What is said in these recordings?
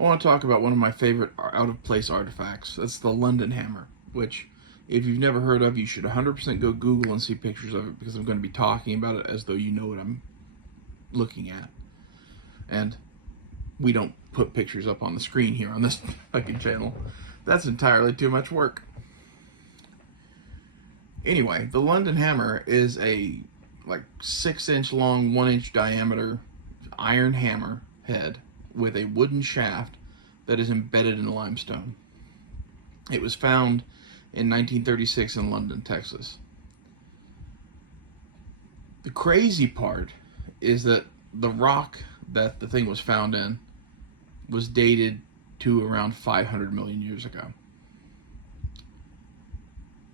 I want to talk about one of my favorite out-of-place artifacts. That's the London Hammer, which, if you've never heard of, you should 100% go Google and see pictures of it, because I'm going to be talking about it as though you know what I'm looking at. And we don't put pictures up on the screen here on this fucking channel. That's entirely too much work. Anyway, the London Hammer is a 6-inch long, 1-inch diameter iron hammer head with a wooden shaft that is embedded in limestone. It was found in 1936 in London, Texas. The crazy part is that the rock that the thing was found in was dated to around 500 million years ago.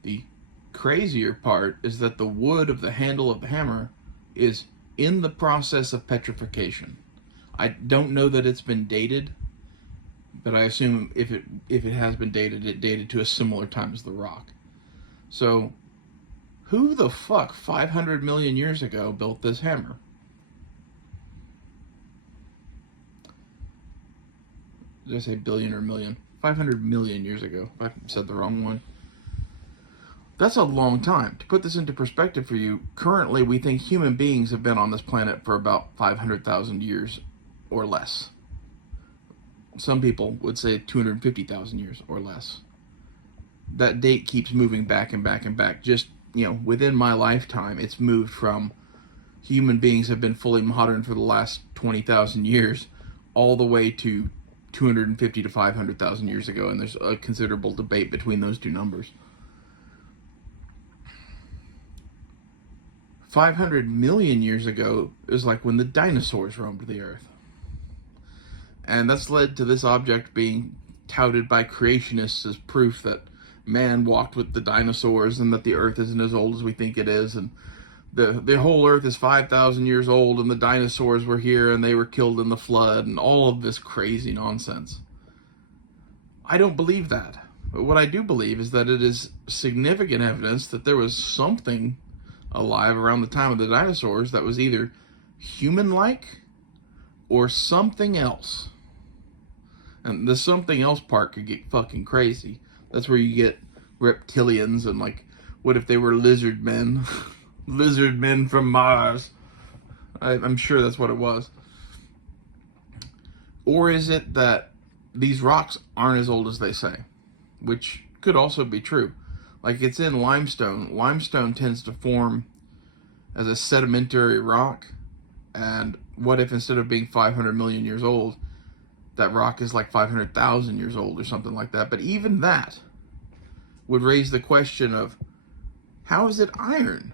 The crazier part is that the wood of the handle of the hammer is in the process of petrification. I don't know that it's been dated, but I assume if it has been dated, it dated to a similar time as the rock. So, who the fuck 500 million years ago built this hammer? Did I say billion or million? 500 million years ago. I said the wrong one. That's a long time. To put this into perspective for you, currently we think human beings have been on this planet for about 500,000 years or less. Some people would say 250,000 years or less. That date keeps moving back and back and back. Just, within my lifetime, it's moved from human beings have been fully modern for the last 20,000 years all the way to 250 to 500,000 years ago, and there's a considerable debate between those two numbers. 500 million years ago is like when the dinosaurs roamed the earth. And that's led to this object being touted by creationists as proof that man walked with the dinosaurs and that the earth isn't as old as we think it is, and the whole earth is 5,000 years old and the dinosaurs were here and they were killed in the flood, and all of this crazy nonsense. I don't believe that. But what I do believe is that it is significant evidence that there was something alive around the time of the dinosaurs that was either human-like or something else. And the something else part could get fucking crazy. That's where you get reptilians and what if they were lizard men? Lizard men from Mars. I'm sure that's what it was. Or is it that these rocks aren't as old as they say? Which could also be true. It's in limestone. Limestone tends to form as a sedimentary rock. And what if instead of being 500 million years old, that rock is 500,000 years old or something like that? But even that would raise the question of, how is it iron?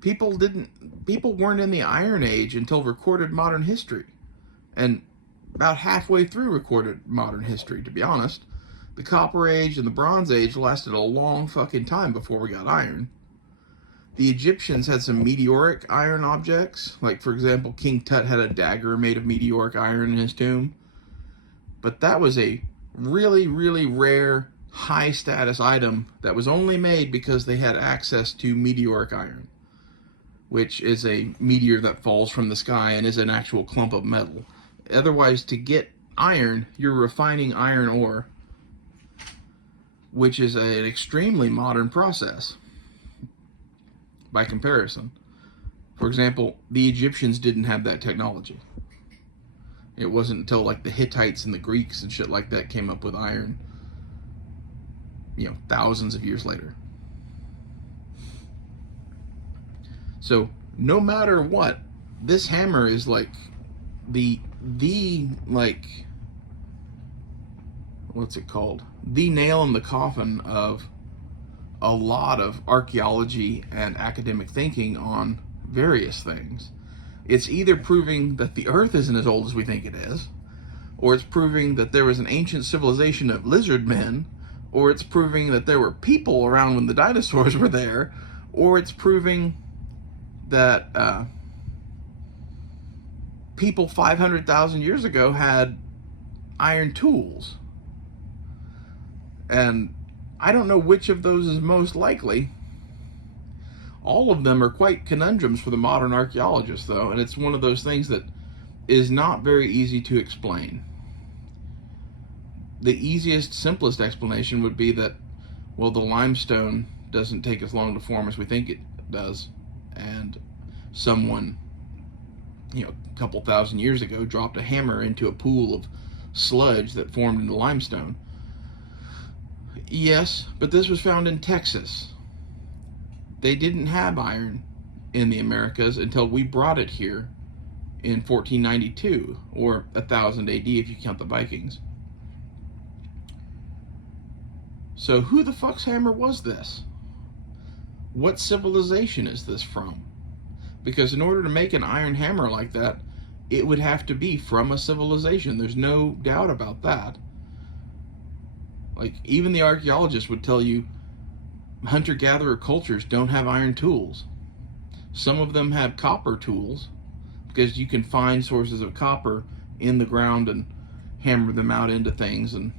People weren't in the Iron Age until recorded modern history. And about halfway through recorded modern history, to be honest. The Copper Age and the Bronze Age lasted a long fucking time before we got iron. The Egyptians had some meteoric iron objects. For example, King Tut had a dagger made of meteoric iron in his tomb. But that was a really, really rare, high-status item that was only made because they had access to meteoric iron, which is a meteor that falls from the sky and is an actual clump of metal. Otherwise, to get iron, you're refining iron ore, which is an extremely modern process by comparison. For example, the Egyptians didn't have that technology. It wasn't until the Hittites and the Greeks and shit like that came up with iron, thousands of years later. So no matter what, this hammer is the what's it called? The nail in the coffin of a lot of archaeology and academic thinking on various things. It's either proving that the earth isn't as old as we think it is, or it's proving that there was an ancient civilization of lizard men, or it's proving that there were people around when the dinosaurs were there, or it's proving that people 500,000 years ago had iron tools. And I don't know which of those is most likely. All of them are quite conundrums for the modern archaeologist, though, and it's one of those things that is not very easy to explain. the easiest, simplest explanation would be that, well, the limestone doesn't take as long to form as we think it does, and someone, a couple thousand years ago dropped a hammer into a pool of sludge that formed into limestone. Yes, but this was found in Texas. They didn't have iron in the Americas until we brought it here in 1492, or 1000 AD if you count the Vikings. So who the fuck's hammer was this? What civilization is this from? Because in order to make an iron hammer like that, it would have to be from a civilization. There's no doubt about that. Like, even the archaeologists would tell you hunter-gatherer cultures don't have iron tools. Some of them have copper tools, because you can find sources of copper in the ground and hammer them out into things, and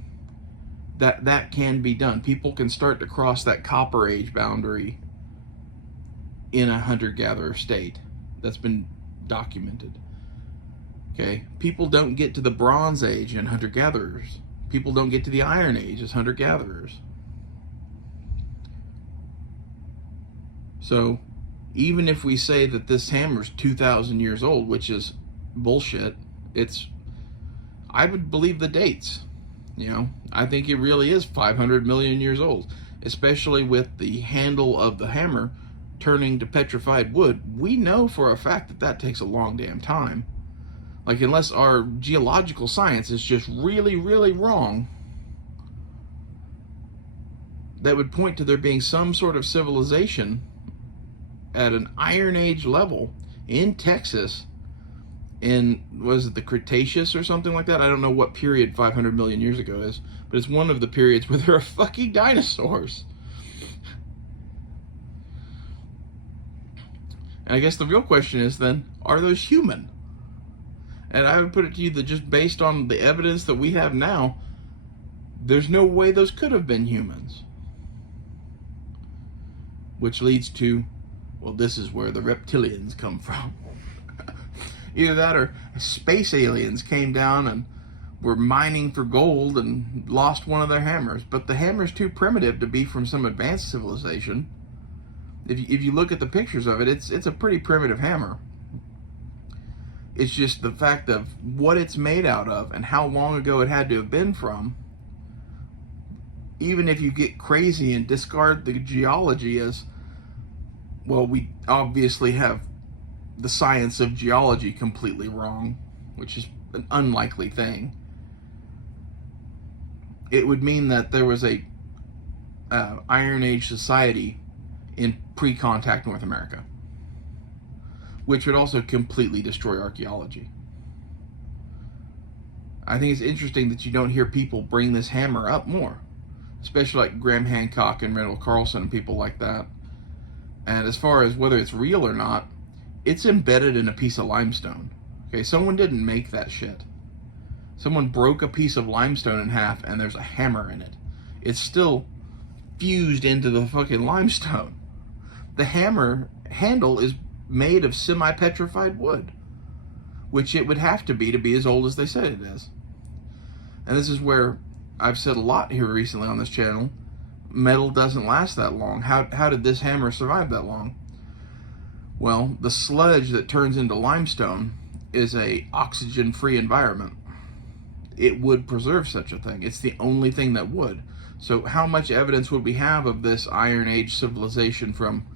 that can be done. People can start to cross that copper age boundary in a hunter-gatherer state. That's been documented. Okay, people don't get to the Bronze Age in hunter-gatherers. People don't get to the Iron Age as hunter-gatherers. So even if we say that this hammer's 2,000 years old, which is bullshit, I would believe the dates. I think it really is 500 million years old, especially with the handle of the hammer turning to petrified wood. We know for a fact that that takes a long damn time. Like, unless our geological science is just really, really wrong, that would point to there being some sort of civilization at an Iron Age level in Texas in, was it the Cretaceous or something like that? I don't know what period 500 million years ago is, but it's one of the periods where there are fucking dinosaurs. And I guess the real question is then, are those human? And I would put it to you that just based on the evidence that we have now, there's no way those could have been humans. Which leads to, well, this is where the reptilians come from. Either that or space aliens came down and were mining for gold and lost one of their hammers. But the hammer's too primitive to be from some advanced civilization. If you look at the pictures of it, it's a pretty primitive hammer. It's just the fact of what it's made out of and how long ago it had to have been from. Even if you get crazy and discard the geology as, well, we obviously have the science of geology completely wrong, which is an unlikely thing. It would mean that there was a Iron Age society in pre-contact North America, which would also completely destroy archaeology. I think it's interesting that you don't hear people bring this hammer up more, especially like Graham Hancock and Randall Carlson and people like that. And as far as whether it's real or not, it's embedded in a piece of limestone. Okay, someone didn't make that shit. Someone broke a piece of limestone in half and there's a hammer in it. It's still fused into the fucking limestone. The hammer handle is made of semi-petrified wood, which it would have to be as old as they said it is. And this is where I've said a lot here recently on this channel. Metal doesn't last that long. How did this hammer survive that long? Well, the sludge that turns into limestone is a oxygen-free environment. It would preserve such a thing. It's the only thing that would. So how much evidence would we have of this Iron Age civilization from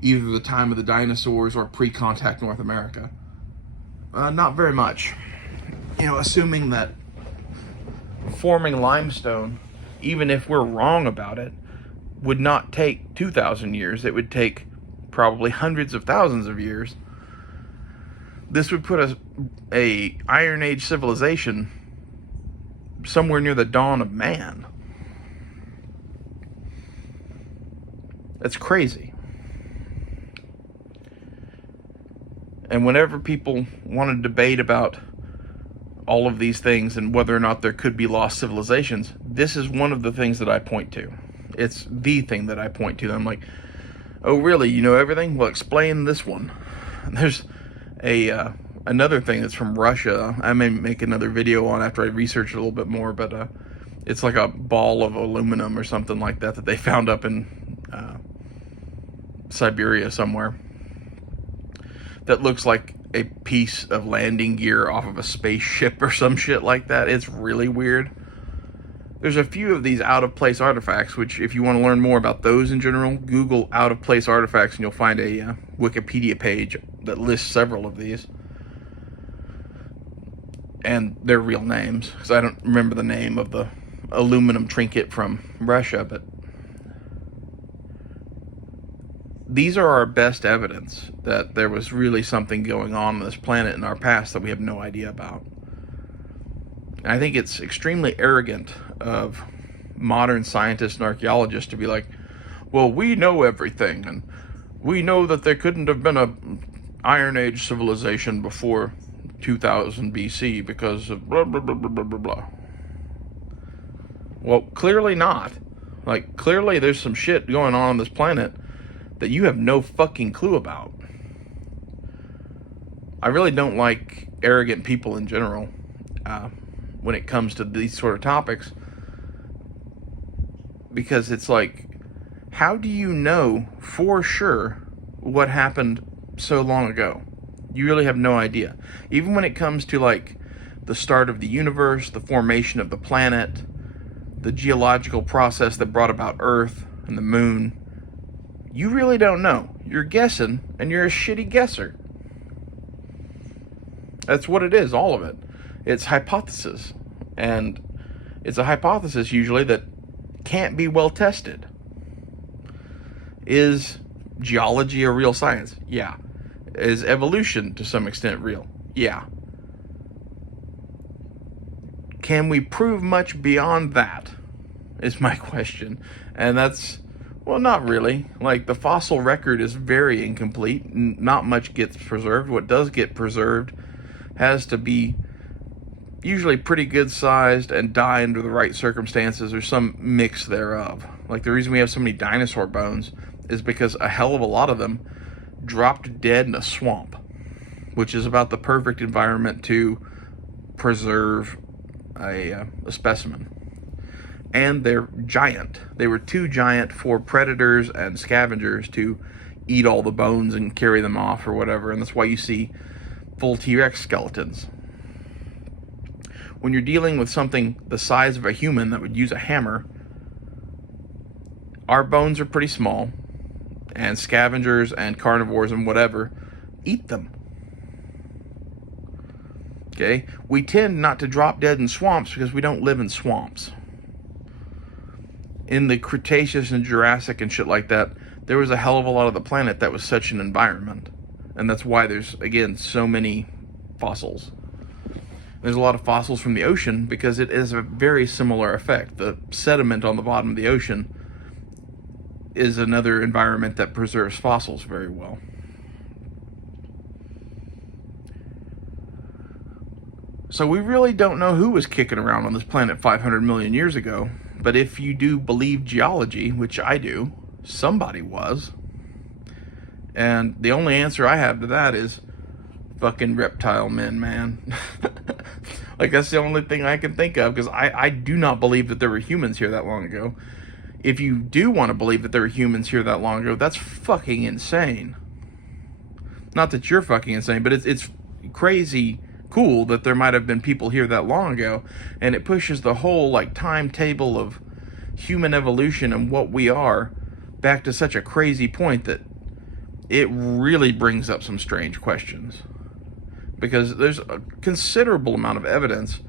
either the time of the dinosaurs or pre-contact North America? Not very much. Assuming that forming limestone, even if we're wrong about it, would not take 2,000 years. It would take probably hundreds of thousands of years. This would put a Iron Age civilization somewhere near the dawn of man. That's crazy. And whenever people want to debate about all of these things and whether or not there could be lost civilizations, this is one of the things that I point to. It's the thing that I point to. I'm like, oh really, you know everything? Well, explain this one. And there's another thing that's from Russia. I may make another video on after I research it a little bit more, but It's like a ball of aluminum or something like that that they found up in Siberia somewhere that looks like a piece of landing gear off of a spaceship or some shit like that. It's really weird. There's a few of these out-of-place artifacts, which if you want to learn more about those in general, Google out-of-place artifacts and you'll find a Wikipedia page that lists several of these. And their real names, because I don't remember the name of the aluminum trinket from Russia, but these are our best evidence that there was really something going on this planet in our past that we have no idea about. And I think it's extremely arrogant of modern scientists and archaeologists to be like, well, we know everything, and we know that there couldn't have been a Iron Age civilization before 2000 BC because of blah, blah, blah, blah, blah, blah, blah. Well, clearly not. Like, clearly there's some shit going on this planet that you have no fucking clue about. I really don't like arrogant people in general when it comes to these sort of topics, because it's like, how do you know for sure what happened so long ago? You really have no idea. Even when it comes to like the start of the universe, the formation of the planet, the geological process that brought about Earth and the moon, you really don't know. You're guessing, and you're a shitty guesser. That's what it is, all of it. It's hypothesis. And it's a hypothesis usually that can't be well tested. Is geology a real science? Yeah. Is evolution to some extent real? Yeah. Can we prove much beyond that? Is my question. And that's, well, not really. Like, the fossil record is very incomplete. Not much gets preserved. What does get preserved has to be usually pretty good sized and die under the right circumstances or some mix thereof. Like, the reason we have so many dinosaur bones is because a hell of a lot of them dropped dead in a swamp, which is about the perfect environment to preserve a specimen. And they're giant. They were too giant for predators and scavengers to eat all the bones and carry them off or whatever, and that's why you see full T-Rex skeletons. When you're dealing with something the size of a human that would use a hammer, our bones are pretty small, and scavengers and carnivores and whatever eat them. Okay? We tend not to drop dead in swamps because we don't live in swamps. In the Cretaceous and Jurassic and shit like that, there was a hell of a lot of the planet that was such an environment. And that's why there's, again, so many fossils. There's a lot of fossils from the ocean because it is a very similar effect. The sediment on the bottom of the ocean is another environment that preserves fossils very well. So we really don't know who was kicking around on this planet 500 million years ago. But if you do believe geology, which I do, somebody was. And the only answer I have to that is fucking reptile men, man. Like, that's the only thing I can think of, because I do not believe that there were humans here that long ago. If you do want to believe that there were humans here that long ago, that's fucking insane. Not that you're fucking insane, but it's crazy cool that there might have been people here that long ago, and it pushes the whole like timetable of human evolution and what we are back to such a crazy point that it really brings up some strange questions, because there's a considerable amount of evidence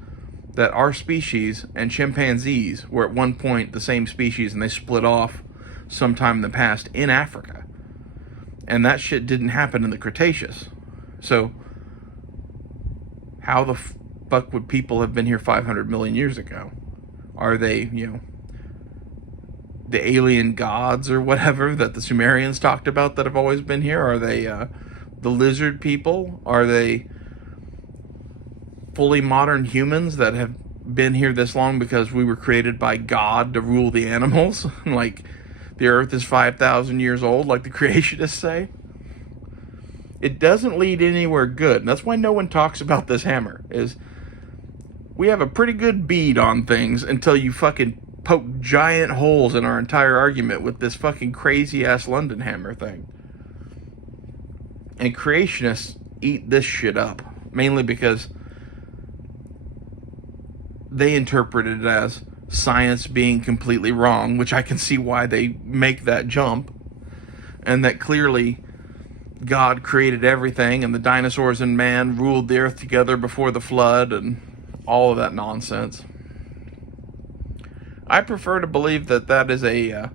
that our species and chimpanzees were at one point the same species, and they split off sometime in the past in Africa, and that shit didn't happen in the Cretaceous. So how the fuck would people have been here 500 million years ago? Are they, the alien gods or whatever that the Sumerians talked about that have always been here? Are they the lizard people? Are they fully modern humans that have been here this long because we were created by God to rule the animals? Like, the earth is 5,000 years old, like the creationists say? It doesn't lead anywhere good. And that's why no one talks about this hammer. Is We have a pretty good bead on things until you fucking poke giant holes in our entire argument with this fucking crazy ass London Hammer thing. And creationists eat this shit up, mainly because they interpret it as science being completely wrong, which I can see why they make that jump, and that clearly God created everything and the dinosaurs and man ruled the earth together before the flood and all of that nonsense. I prefer to believe that that is a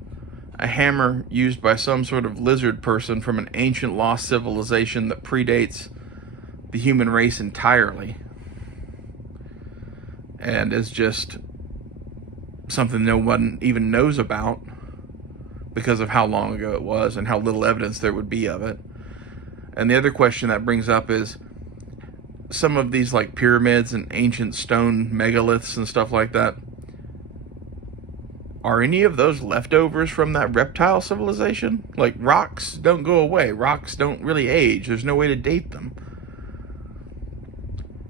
hammer used by some sort of lizard person from an ancient lost civilization that predates the human race entirely, and is just something no one even knows about because of how long ago it was and how little evidence there would be of it. And the other question that brings up is some of these like pyramids and ancient stone megaliths and stuff like that. Are any of those leftovers from that reptile civilization? Like, rocks don't go away. Rocks don't really age. There's no way to date them.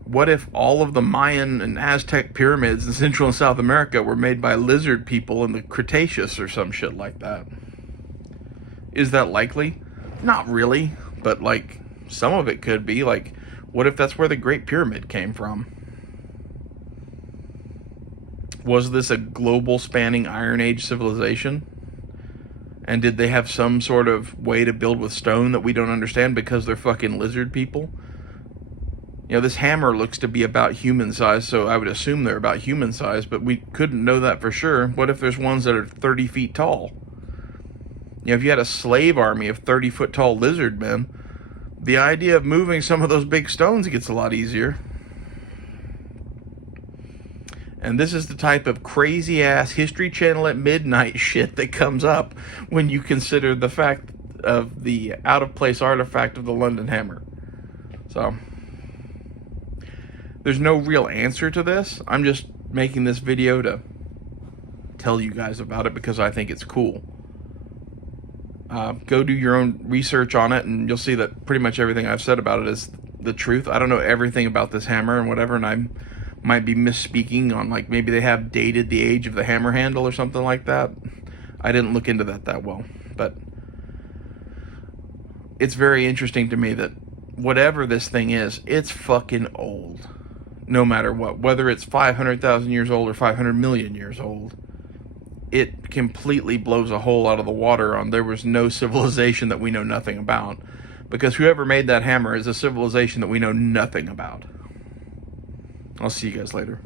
What if all of the Mayan and Aztec pyramids in Central and South America were made by lizard people in the Cretaceous or some shit like that? Is that likely? Not really, but like some of it could be. Like, what if that's where the Great Pyramid came from? Was this a global spanning Iron Age civilization? And did they have some sort of way to build with stone that we don't understand because they're fucking lizard people? You know, this hammer looks to be about human size, so I would assume they're about human size, but we couldn't know that for sure. What if there's ones that are 30 feet tall? You know, if you had a slave army of 30-foot tall lizard men, the idea of moving some of those big stones gets a lot easier. And this is the type of crazy-ass History Channel at midnight shit that comes up when you consider the fact of the out-of-place artifact of the London Hammer. So, there's no real answer to this. I'm just making this video to tell you guys about it because I think it's cool. Go do your own research on it, and you'll see that pretty much everything I've said about it is the truth. I don't know everything about this hammer and whatever, and I might be misspeaking on, like, maybe they have dated the age of the hammer handle or something like that. I didn't look into that well, but it's very interesting to me that whatever this thing is, it's fucking old. No matter what, whether it's 500,000 years old or 500 million years old, it completely blows a hole out of the water on there was no civilization that we know nothing about. Because whoever made that hammer is a civilization that we know nothing about. I'll see you guys later.